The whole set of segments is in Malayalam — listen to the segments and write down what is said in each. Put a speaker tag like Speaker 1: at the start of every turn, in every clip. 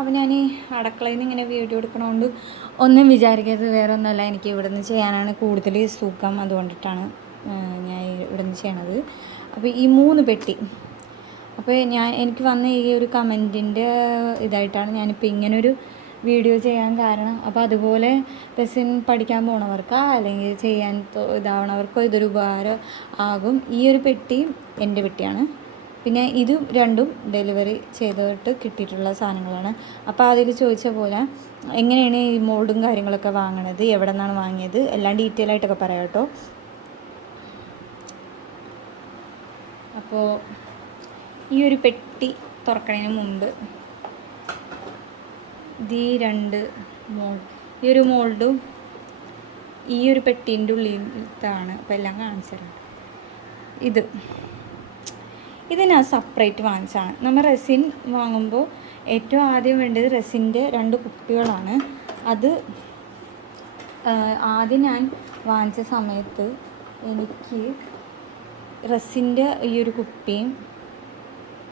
Speaker 1: അപ്പോൾ ഞാൻ അടുക്കളയിൽ നിന്ന് ഇങ്ങനെ വീഡിയോ എടുക്കണോണ്ട് ഒന്നും വിചാരിക്കരുത് വേറെ ഒന്നുമല്ല എനിക്ക് ഇവിടെ നിന്ന് ചെയ്യാനാണ് കൂടുതൽ സുഖം അതുകൊണ്ടിട്ടാണ് ഞാൻ ഇവിടെ നിന്ന് ചെയ്യണത്. അപ്പോൾ ഈ മൂന്ന് പെട്ടി അപ്പോൾ ഞാൻ എനിക്ക് വന്ന ഈ ഒരു കമന്റിന്റെ ഇതായിട്ടാണ് ഞാനിപ്പോൾ ഇങ്ങനൊരു വീഡിയോ ചെയ്യാൻ കാരണം. അപ്പോൾ അതുപോലെ ബസ്സിൻ പഠിക്കാൻ പോണവർക്കോ അല്ലെങ്കിൽ ചെയ്യാൻ ഇതാവണവർക്കോ ഇതൊരു ഉപകാരം ആകും. ഈ ഒരു പെട്ടി എന്റെ പെട്ടിയാണ്. പിന്നെ ഇത് രണ്ടും ഡെലിവറി ചെയ്തിട്ട് കിട്ടിയിട്ടുള്ള സാധനങ്ങളാണ്. അപ്പോൾ അതിൽ ചോദിച്ച പോലെ എങ്ങനെയാണ് ഈ മോൾഡും കാര്യങ്ങളൊക്കെ വാങ്ങണത്? എവിടെ നിന്നാണ് വാങ്ങിയത്? എല്ലാം ഡീറ്റെയിൽ ആയിട്ടൊക്കെ പറയാം കേട്ടോ. അപ്പോൾ ഈ ഒരു പെട്ടി തുറക്കണതിന് മുമ്പ് ഈ രണ്ട് മോൾഡ് ഈ ഒരു മോൾഡും ഈ ഒരു പെട്ടീന്റെ ഉള്ളിലത്താണ് അപ്പോൾ എല്ലാം കാണിച്ചു തരാം. ഇത് ഇത് ഞാൻ സെപ്പറേറ്റ് വാങ്ങിച്ചാണ് നമ്മൾ റെസിൻ വാങ്ങുമ്പോൾ ഏറ്റവും ആദ്യം വേണ്ടത് റെസിന്റെ രണ്ട് കുപ്പികളാണ്. അത് ആദ്യം ഞാൻ വാങ്ങിച്ച സമയത്ത് എനിക്ക് റെസിന്റെ ഈ ഒരു കുപ്പിയും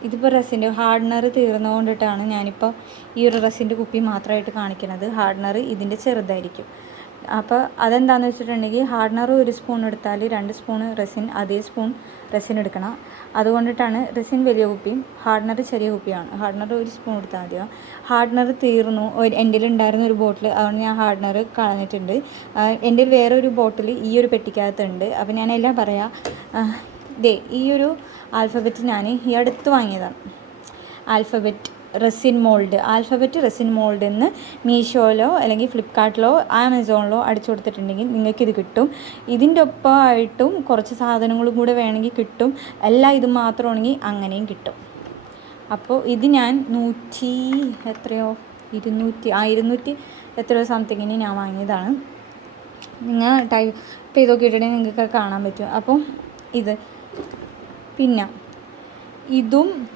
Speaker 1: ഇതിപ്പോൾ റെസിന്റെ ഹാർഡ്നർ തീർന്നുകൊണ്ടിട്ടാണ് ഞാനിപ്പോൾ ഈ ഒരു റെസിന്റെ കുപ്പി മാത്രമായിട്ട് കാണിക്കുന്നത്. ഹാർഡ്നർ ഇതിന്റെ ചെറുതായിരിക്കും. അപ്പോൾ അതെന്താണെന്ന് വെച്ചിട്ടുണ്ടെങ്കിൽ ഹാർഡ്നർ ഒരു സ്പൂൺ എടുത്താൽ രണ്ട് സ്പൂൺ റെസിൻ അതേ സ്പൂൺ റെസിൻ എടുക്കണം. അതുകൊണ്ടിട്ടാണ് റെസിൻ വലിയ കുപ്പിയും ഹാർഡ്നർ ചെറിയ കുപ്പിയാണ്. ഹാർഡ്നർ ഒരു സ്പൂൺ എടുത്താൽ മതിയോ? ഹാർഡ്നർ തീർന്നു. എന്റെ ഉണ്ടായിരുന്ന ഒരു ബോട്ടിൽ അതുകൊണ്ട് ഞാൻ ഹാർഡ്നർ കളഞ്ഞിട്ടുണ്ട്. എന്റെ വേറെ ഒരു ബോട്ടിൽ ഈ ഒരു പെട്ടിക്കകത്തുണ്ട്. അപ്പോൾ ഞാൻ എല്ലാം പറയാം. ദേ ഈ ഒരു ആൽഫബറ്റ് ഞാൻ ഈ അടുത്ത് വാങ്ങിയതാണ്. Alphabet. Resin mould alphabet resin mould എന്ന് മീഷോയിലോ അല്ലെങ്കിൽ ഫ്ലിപ്കാർട്ടിലോ ആമസോണിലോ അടിച്ചു കൊടുത്തിട്ടുണ്ടെങ്കിൽ നിങ്ങൾക്ക് ഇത് കിട്ടും. ഇതിന്റെ ഒപ്പമായിട്ടും കുറച്ച് സാധനങ്ങളും കൂടെ വേണമെങ്കിൽ കിട്ടും. എല്ലാ ഇത് മാത്രമാണെങ്കിൽ അങ്ങനെയും കിട്ടും. അപ്പോൾ ഇത് ഞാൻ നൂറ്റി എത്രയോ ഇരുന്നൂറ്റി ആ ഇരുന്നൂറ്റി എത്രയോ സംതിങ്ങിന് ഞാൻ വാങ്ങിയതാണ്. നിങ്ങൾ ടൈപ്പ് ചെയ്ത് നോക്കിയിട്ടുണ്ടെങ്കിൽ നിങ്ങൾക്ക് കാണാൻ പറ്റും. അപ്പം ഇത് പിന്നെ ഇതും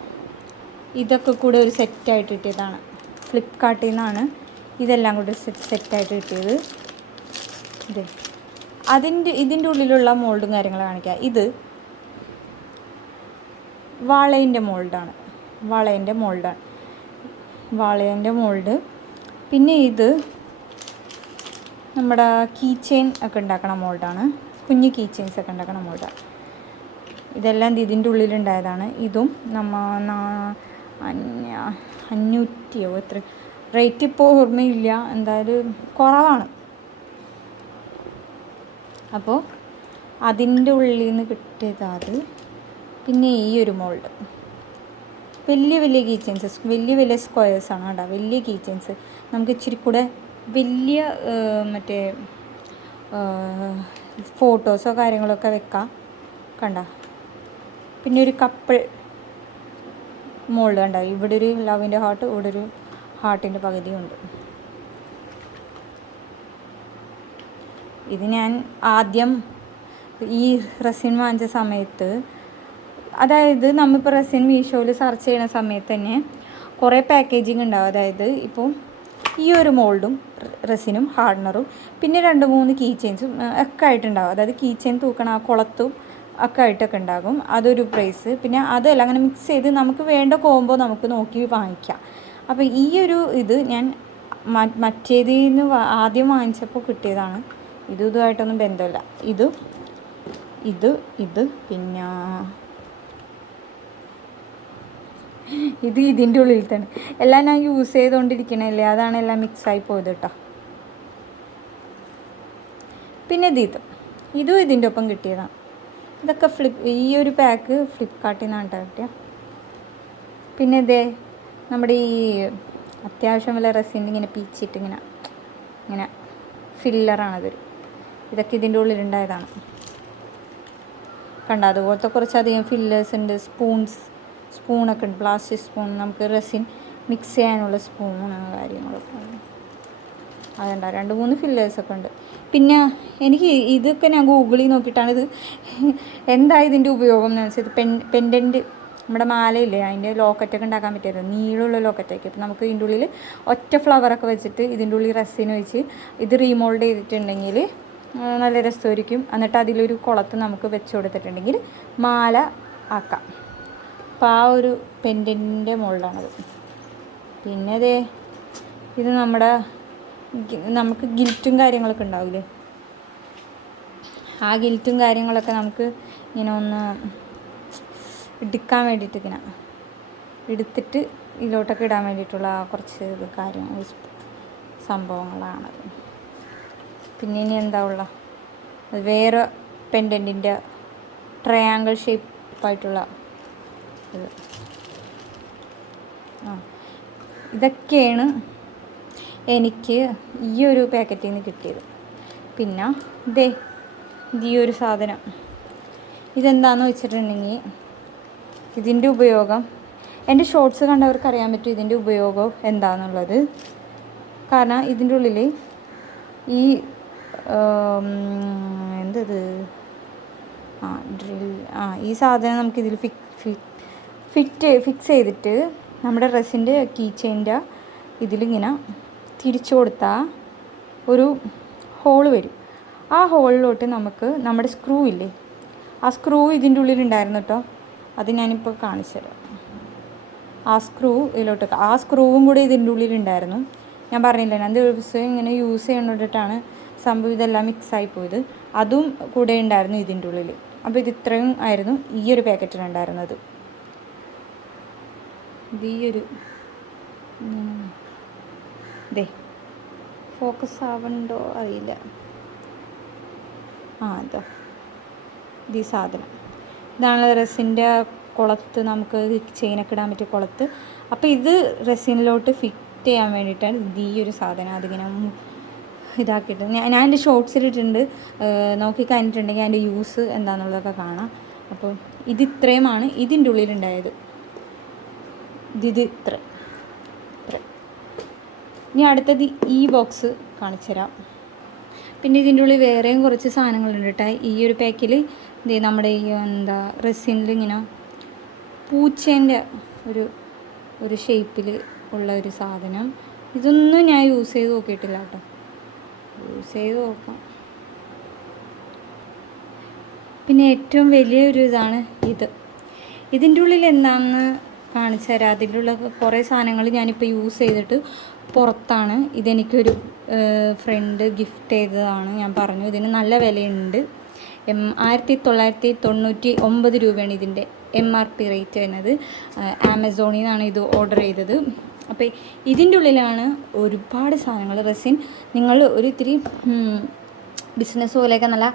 Speaker 1: ഇതൊക്കെ കൂടെ ഒരു സെറ്റായിട്ട് കിട്ടിയതാണ്. ഫ്ലിപ്കാർട്ടിൽ നിന്നാണ് ഇതെല്ലാം കൂടെ സെറ്റ് സെറ്റായിട്ട് കിട്ടിയത്. ഇത്. അതിന്റെ ഇതിന്റെ ഉള്ളിലുള്ള മോൾഡും കാര്യങ്ങളും കാണിക്കുക ഇത് വാളേന്റെ മോൾഡാണ് വളേന്റെ മോൾഡാണ് വാളേന്റെ മോൾഡ് പിന്നെ ഇത് നമ്മുടെ കീ ചെയിൻ ഒക്കെ ഉണ്ടാക്കണ മോൾഡാണ് കുഞ്ഞു കീ ചെയിൻസ് ഒക്കെ ഉണ്ടാക്കണ മോൾഡാണ് ഇതെല്ലാം ഇതിന്റെ ഉള്ളിലുണ്ടായതാണ്. ഇതും നമ്മ അഞ്ഞ- അഞ്ഞൂറ്റിയോ എത്ര? റേറ്റ് ഇപ്പോൾ ഓർമ്മയില്ല. എന്തായാലും കുറവാണ്. അപ്പോൾ അതിന്റെ ഉള്ളിൽ നിന്ന് കിട്ടിയത് അത് പിന്നെ ഈ ഒരു മോൾഡ്. വലിയ വലിയ കീ ചെയിൻസ് വലിയ വലിയ സ്ക്വയേഴ്സാണ് കേട്ടോ. വലിയ കീ നമുക്ക് ഇച്ചിരി കൂടെ വലിയ മറ്റേ ഫോട്ടോസോ കാര്യങ്ങളൊക്കെ വെക്കാം. കണ്ട? പിന്നെ ഒരു കപ്പിൾ മോൾഡ് കണ്ടോ ഇവിടെ ഒരു ലവിന്റെ ഹാർട്ട് ഇവിടെ ഒരു ഹാർട്ടിന്റെ പകുതിയുണ്ട്. ഇത് ഞാൻ ആദ്യം ഈ റെസിൻ വാങ്ങിച്ച സമയത്ത് അതായത് നമ്മളിപ്പോൾ റെസിൻ മീഷോയിൽ സെർച്ച് ചെയ്യുന്ന സമയത്ത് തന്നെ കുറേ പാക്കേജിങ് ഉണ്ടാവും. അതായത് ഇപ്പോൾ ഈ ഒരു മോൾഡും റെസിനും ഹാർഡ്നറും പിന്നെ രണ്ട് മൂന്ന് കീ ചെയിൻസും ഒക്കെ ആയിട്ടുണ്ടാവും. അതായത് കീ ചെയിൻ തൂക്കണ ആ കുളത്തും ഒക്കെ ആയിട്ടൊക്കെ ഉണ്ടാകും. അതൊരു പ്രൈസ് പിന്നെ അതല്ല അങ്ങനെ മിക്സ് ചെയ്ത് നമുക്ക് വേണ്ട കോംബോ നമുക്ക് നോക്കി വാങ്ങിക്കാം. അപ്പോൾ ഈ ഒരു ഇത് ഞാൻ മറ്റേതിൽ നിന്ന് ആദ്യം വാങ്ങിച്ചപ്പോൾ കിട്ടിയതാണ്. ഇതും ഇതുമായിട്ടൊന്നും ബന്ധമില്ല. ഇത് ഇത് ഇത് പിന്നെ ഇത് ഇതിന്റെ ഉള്ളിൽ തന്നെ എല്ലാം ഞാൻ യൂസ് ചെയ്തുകൊണ്ടിരിക്കണല്ലേ അതാണ് എല്ലാം മിക്സായി പോയത് കേട്ടോ പിന്നെ ഇത് ഇതും. ഇതിന്റെ ഒപ്പം കിട്ടിയതാണ്. ഇതൊക്കെ ഫ്ലിപ്പ് ഈ ഒരു പാക്ക് ഫ്ലിപ്പ്കാർട്ടിൽ നിന്നാണ് കേട്ടോ കിട്ടിയ. പിന്നെ ഇതേ നമ്മുടെ ഈ അത്യാവശ്യം വല്ല റെസിന്റെ ഇങ്ങനെ പീച്ചിട്ട് ഇങ്ങനെ ഇങ്ങനെ ഫില്ലറാണതൊരു ഇതൊക്കെ ഇതിന്റെ ഉള്ളിലുണ്ടായതാണ് കണ്ട അതുപോലത്തെ കുറച്ചധികം ഫില്ലേഴ്സ് ഉണ്ട് സ്പൂൺസ് സ്പൂണൊക്കെ ഉണ്ട്. പ്ലാസ്റ്റിക് സ്പൂൺ നമുക്ക് റെസിൻ മിക്സ് ചെയ്യാനുള്ള സ്പൂണ് കാര്യങ്ങളൊക്കെ അതുണ്ട രണ്ട് മൂന്ന് ഫില്ലേഴ്സൊക്കെ ഉണ്ട്. പിന്നെ എനിക്ക് ഇതൊക്കെ ഞാൻ ഗൂഗിളിൽ നോക്കിയിട്ടാണ് ഇത് എന്താ ഇതിന്റെ ഉപയോഗം എന്ന് വെച്ചാൽ പെൻ പെൻഡന്റ് നമ്മുടെ മാലയില്ലേ അതിന്റെ ലോക്കറ്റൊക്കെ ഉണ്ടാക്കാൻ പറ്റിയത്. നീളമുള്ള ലോക്കറ്റൊക്കെ അപ്പോൾ നമുക്ക് ഇതിന്റെ ഉള്ളിൽ ഒറ്റ ഫ്ലവറൊക്കെ വെച്ചിട്ട് ഇതിന്റെ ഉള്ളിൽ റസ്സിന് വെച്ച് ഇത് റീമോൾഡ് ചെയ്തിട്ടുണ്ടെങ്കിൽ നല്ല രസമായിരിക്കും. എന്നിട്ട് അതിലൊരു കുളത്ത് നമുക്ക് വെച്ച് കൊടുത്തിട്ടുണ്ടെങ്കിൽ മാല ആക്കാം. അപ്പോൾ ആ ഒരു പെൻഡന്റിന്റെ മുകളിലാണത് പിന്നെ അതേ ഇത് നമ്മുടെ നമുക്ക് ഗിൽറ്റും കാര്യങ്ങളൊക്കെ ഉണ്ടാവില്ലേ ആ ഗിൽറ്റും കാര്യങ്ങളൊക്കെ നമുക്ക് ഇങ്ങനെ ഒന്ന് എടുക്കാൻ വേണ്ടിയിട്ട് ഇങ്ങനെ എടുത്തിട്ട് ഇതിലോട്ടൊക്കെ ഇടാൻ വേണ്ടിയിട്ടുള്ള കുറച്ച് കാര്യം സംഭവങ്ങളാണത് പിന്നെ ഇനി എന്താ ഉള്ള? അത് വേറെ പെൻഡന്റിന്റെ ട്രയാങ്കിൾ ഷേപ്പായിട്ടുള്ള ഇത്. ആ. ഇതൊക്കെയാണ് എനിക്ക് ഈ ഒരു പാക്കറ്റിൽ നിന്ന് കിട്ടിയത്. പിന്നെ ദേ ഈ ഒരു സാധനം. ഇതെന്താണെന്ന് വെച്ചിട്ടുണ്ടെങ്കിൽ ഇതിന്റെ ഉപയോഗം എന്റെ ഷോർട്സ് കണ്ടവർക്ക് അറിയാൻ പറ്റും ഇതിന്റെ ഉപയോഗം എന്താണെന്നുള്ളത് കാരണം ഇതിന്റെ ഉള്ളിൽ ഈ എന്തത്? ആ ഡ്രിൽ ആ ഈ സാധനം നമുക്കിതിൽ ഫിക് ഫിറ്റ് ഫിക്സ് ചെയ്തിട്ട് നമ്മുടെ ഡ്രസ്സിന്റെ കീ ചെയിന്റെ ഇതിലിങ്ങനെ തിരിച്ചു കൊടുത്താൽ ഒരു ഹോൾ വരും. ആ ഹോളിലോട്ട് നമുക്ക് നമ്മുടെ സ്ക്രൂ ഇല്ലേ? ആ സ്ക്രൂ ഇതിന്റെ ഉള്ളിലുണ്ടായിരുന്നു കേട്ടോ. അത് ഞാനിപ്പോൾ കാണിച്ചു തരാം. ആ സ്ക്രൂ ഇതിലോട്ട് ആ സ്ക്രൂവും കൂടി ഇതിന്റെ ഉള്ളിലുണ്ടായിരുന്നു. ഞാൻ പറഞ്ഞില്ല ഞാൻ ദിവസം ഇങ്ങനെ യൂസ് ചെയ്യണോട്ടാണ് സംഭവം ഇതെല്ലാം മിക്സായി പോയത്. അതും കൂടെ ഉണ്ടായിരുന്നു ഇതിന്റെ ഉള്ളിൽ. അപ്പോൾ ഇത് ഇത്രയും ആയിരുന്നു ഈ ഒരു പാക്കറ്റിലുണ്ടായിരുന്നത്. ഇത് ഈ ഒരു ദേ ഫോക്കസ് ആവണ്ടോ അറിയില്ല. ആ അതോ ഇത് ഈ സാധനം. ഇതാണ് റെസിന്റെ കുളത്ത് നമുക്ക് ചെയിനൊക്കെ ഇടാൻ പറ്റിയ കുളത്ത്. അപ്പോൾ ഇത് റെസിനിലോട്ട് ഫിറ്റ് ചെയ്യാൻ വേണ്ടിയിട്ടാണ് ഇത് ഈ ഒരു സാധനം അതിങ്ങനെ ഇതാക്കിയിട്ട്. ഞാൻ ഞാൻ എന്റെ ഷോർട്സിലിട്ടുണ്ട് നോക്കി കഴിഞ്ഞിട്ടുണ്ടെങ്കിൽ അതിന്റെ യൂസ് എന്താണെന്നുള്ളതൊക്കെ കാണാം. അപ്പോൾ ഇത് ഇത്രയുമാണ് ഇതിന്റെ ഉള്ളിലുണ്ടായത്. ഇത് ഇത് ഇത്ര. ഇനി അടുത്തത് ഈ ബോക്സ് കാണിച്ചു തരാം. പിന്നെ ഇതിന്റെ ഉള്ളിൽ വേറെയും കുറച്ച് സാധനങ്ങളുണ്ട് കേട്ടോ. ഈ ഒരു പാക്കിൽ ഇത് നമ്മുടെ ഈ എന്താ റെസിനിൽ ഇങ്ങനെ പൂച്ചേന്റെ ഒരു ഒരു ഷേപ്പിൽ ഉള്ള ഒരു സാധനം. ഇതൊന്നും ഞാൻ യൂസ് ചെയ്ത് നോക്കിയിട്ടില്ല കേട്ടോ. യൂസ് ചെയ്ത് നോക്കാം. പിന്നെ ഏറ്റവും വലിയ ഒരു ഇതാണ് ഇത്. ഇതിന്റെ ഉള്ളിൽ എന്താണെന്ന് കാണിച്ചു തരാം അതിലുള്ള കുറേ സാധനങ്ങൾ ഞാനിപ്പോൾ യൂസ് ചെയ്തിട്ട് പുറത്താണ്. ഇതെനിക്കൊരു ഫ്രണ്ട് ഗിഫ്റ്റ് ചെയ്തതാണ്. ഞാൻ പറഞ്ഞു ഇതിന് നല്ല വിലയുണ്ട്. എം ആയിരത്തി തൊള്ളായിരത്തി തൊണ്ണൂറ്റി ഒമ്പത് രൂപയാണ് ഇതിന്റെ എം ആർ പി റേറ്റ് വരുന്നത്. ആമസോണിൽ നിന്നാണ് ഇത് ഓർഡർ ചെയ്തത്. അപ്പോൾ ഇതിന്റെ ഉള്ളിലാണ് ഒരുപാട് സാധനങ്ങൾ. റെസിൻ നിങ്ങൾ ഒരു ഇത്തിരി ബിസിനസ് പോലെയൊക്കെ നല്ല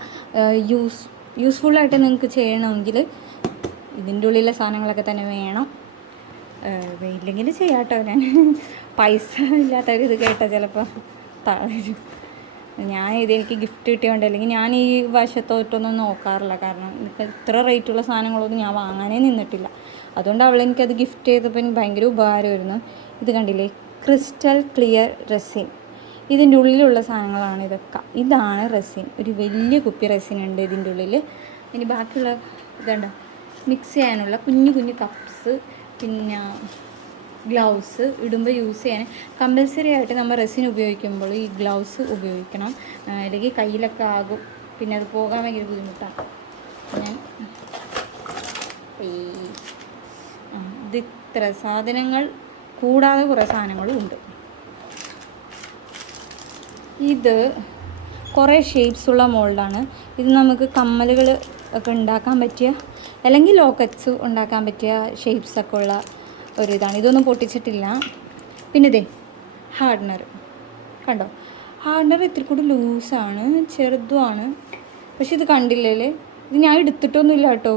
Speaker 1: യൂസ് യൂസ്ഫുള്ളായിട്ട് നിങ്ങൾക്ക് ചെയ്യണമെങ്കിൽ ഇതിന്റെ ഉള്ളിലെ സാധനങ്ങളൊക്കെ തന്നെ വേണം. ഇല്ലെങ്കിൽ ചെയ്യാട്ടോ ഞാൻ. പൈസ ഇല്ലാത്തവർ ഇത് കേട്ടോ ചിലപ്പോൾ തളരും ഞാൻ ഇത് എനിക്ക് ഗിഫ്റ്റ് കിട്ടിയോണ്ട് അല്ലെങ്കിൽ ഞാൻ ഈ വശത്തോട്ടൊന്നും നോക്കാറില്ല. കാരണം എനിക്ക് ഇത്ര റേറ്റുള്ള സാധനങ്ങളൊന്നും ഞാൻ വാങ്ങാനേ നിന്നിട്ടില്ല. അതുകൊണ്ട് അവൾ എനിക്കത് ഗിഫ്റ്റ് ചെയ്തപ്പോൾ എനിക്ക് ഭയങ്കര ഉപകാരമായിരുന്നു. ഇത് കണ്ടില്ലേ? ക്രിസ്റ്റൽ ക്ലിയർ റെസിൻ ഇതിന്റെ ഉള്ളിലുള്ള സാധനങ്ങളാണ് ഇതൊക്കെ. ഇതാണ് റെസിൻ ഒരു വലിയ കുപ്പി റെസിൻ ഉണ്ട് ഇതിന്റെ ഉള്ളിൽ ഇനി ബാക്കിയുള്ള ഇതുണ്ട്. മിക്സ് ചെയ്യാനുള്ള കുഞ്ഞു കുഞ്ഞു കപ്സ് പിന്നെ ഗ്ലൗസ് ഇടുമ്പോൾ യൂസ് ചെയ്യാൻ. കമ്പൽസറി ആയിട്ട് നമ്മൾ റെസിൻ ഉപയോഗിക്കുമ്പോൾ ഈ ഗ്ലൗസ് ഉപയോഗിക്കണം. അല്ലെങ്കിൽ കയ്യിലൊക്കെ ആകും. പിന്നെ അത് പോകാൻ ഭയങ്കര ബുദ്ധിമുട്ടാണ് ഞാൻ ഇത് ഇത്ര സാധനങ്ങൾ കൂടാതെ കുറേ സാധനങ്ങളും ഉണ്ട്. ഇത് കുറേ ഷേപ്സ് ഉള്ള മോൾഡാണ് ഇത് നമുക്ക് കമ്മലുകൾ ഒക്കെ ഉണ്ടാക്കാൻ പറ്റിയ അല്ലെങ്കിൽ ലോക്കറ്റ്സ് ഉണ്ടാക്കാൻ പറ്റിയ ഷേപ്സ് ഒക്കെ ഉള്ള ഒരു ഇതാണ്. ഇതൊന്നും പൊട്ടിച്ചിട്ടില്ല. പിന്നെ ഇതേ ഹാർഡ്നർ കണ്ടോ? ഹാർഡ്നർ ഇത്തിരി കൂടി ലൂസാണ് ചെറുതുമാണ് പക്ഷെ ഇത് കണ്ടില്ലേ ഇത് ഞാൻ എടുത്തിട്ടൊന്നുമില്ല കേട്ടോ.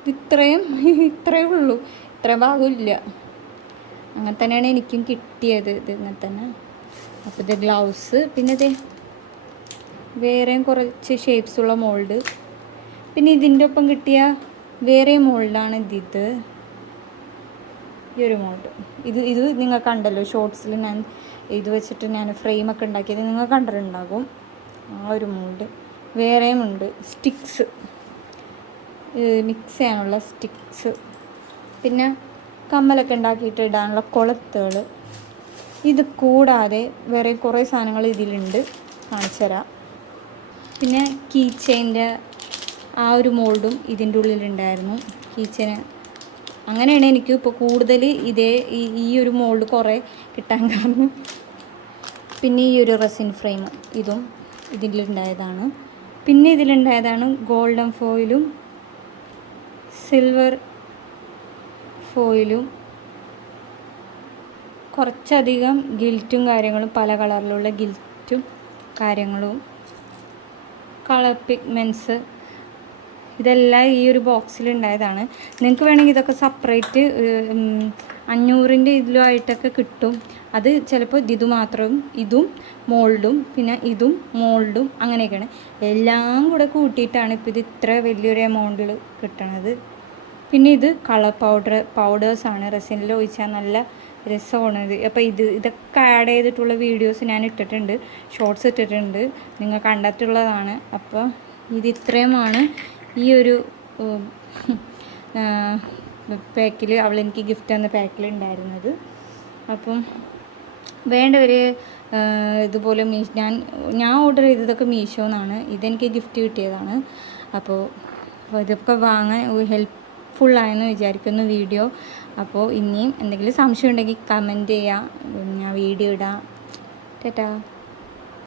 Speaker 1: ഇത് ഇത്രയും ഇത്രയേ ഉള്ളൂ. ഇത്രയും ഭാഗമില്ല. അങ്ങനെ തന്നെയാണ് എനിക്കും കിട്ടിയത് ഇത് ഇങ്ങനെ തന്നെ. അപ്പോൾ ഇത് ഗ്ലൗസ്. പിന്നെ ഇത് വേറെയും കുറച്ച് ഷേപ്സുള്ള മോൾഡ് പിന്നെ ഇതിന്റെ ഒപ്പം കിട്ടിയ വേറെ മോൾഡാണ് ഇത്. ഈ ഒരു മോൾഡ് ഇത് ഇത് നിങ്ങൾ കണ്ടല്ലോ ഷോർട്സിൽ ഞാൻ ഇത് വെച്ചിട്ട് ഞാൻ ഫ്രെയിമൊക്കെ ഉണ്ടാക്കിയത്. നിങ്ങൾ കണ്ടിട്ടുണ്ടാകും ആ ഒരു മോൾഡ് വേറെയും ഉണ്ട്. സ്റ്റിക്സ് മിക്സ് ചെയ്യാനുള്ള സ്റ്റിക്സ് പിന്നെ കമ്മലൊക്കെ ഉണ്ടാക്കിയിട്ട് ഇടാനുള്ള കൊളത്തുകൾ ഇത് കൂടാതെ വേറെ കുറേ സാധനങ്ങൾ ഇതിലുണ്ട്. കാണിച്ചു തരാം പിന്നെ കീ ആ ഒരു മോൾഡും ഇതിന്റെ ഉള്ളിലുണ്ടായിരുന്നു. കീ അങ്ങനെയാണ് എനിക്ക് ഇപ്പോൾ കൂടുതൽ ഇതേ ഈ ഒരു മോൾഡ് കുറേ കിട്ടാൻ കാരണം. പിന്നെ ഈ ഒരു റെസിൻ ഫ്രെയിം ഇതും ഇതിലുണ്ടായതാണ്. പിന്നെ ഇതിലുണ്ടായതാണ് ഗോൾഡൻ ഫോയിലും സിൽവർ ഫോയിലും കുറച്ചധികം ഗിൽറ്റും കാര്യങ്ങളും പല കളറിലുള്ള ഗിൽറ്റും കാര്യങ്ങളും കളർ പിഗ്മെന്റ്സ് ഇതെല്ലാം ഈ ഒരു ബോക്സിൽ ഉണ്ടായതാണ് നിങ്ങൾക്ക് വേണമെങ്കിൽ ഇതൊക്കെ സെപ്പറേറ്റ് അഞ്ഞൂറിന്റെ ഇതിലുമായിട്ടൊക്കെ കിട്ടും. അത് ചിലപ്പോൾ ഇത് മാത്രം ഇതും മോൾഡും പിന്നെ ഇതും മോൾഡും അങ്ങനെയൊക്കെയാണ്. എല്ലാം കൂടെ കൂട്ടിയിട്ടാണ് ഇപ്പോൾ ഇത് ഇത്ര വലിയൊരു എമൗണ്ടിൽ കിട്ടണത്. പിന്നെ ഇത് കളർ പൗഡർ പൗഡേഴ്സാണ്. റെസിനിൽ ഒഴിച്ചാൽ നല്ല രസമാണ് ഇത് അപ്പോൾ ഇത് ഇതൊക്കെ ആഡ് ചെയ്തിട്ടുള്ള വീഡിയോസ് ഞാൻ ഇട്ടിട്ടുണ്ട്. ഷോർട്സ് ഇട്ടിട്ടുണ്ട്. നിങ്ങൾ കണ്ടിട്ടുള്ളതാണ്. അപ്പോൾ ഇത് ഇത്രയുമാണ്. ഈ ഒരു പാക്കിൽ അവൾ എനിക്ക് ഗിഫ്റ്റ് തന്ന പാക്കിൽ ഉണ്ടായിരുന്നത്. അപ്പം വേണ്ടവർ ഇതുപോലെ മീ ഞാൻ ഞാൻ ഓർഡർ ചെയ്തതൊക്കെ മീഷോ എന്നാണ്. ഇതെനിക്ക് ഗിഫ്റ്റ് കിട്ടിയതാണ്. അപ്പോൾ അപ്പോൾ ഇതൊക്കെ വാങ്ങാൻ ഹെൽപ്ഫുള്ളായെന്ന് വിചാരിക്കുന്നു വീഡിയോ. അപ്പോൾ ഇനിയും എന്തെങ്കിലും സംശയം ഉണ്ടെങ്കിൽ കമന്റ് ചെയ്യാം ഞാൻ വീഡിയോ ഇടാം. ടാറ്റാ.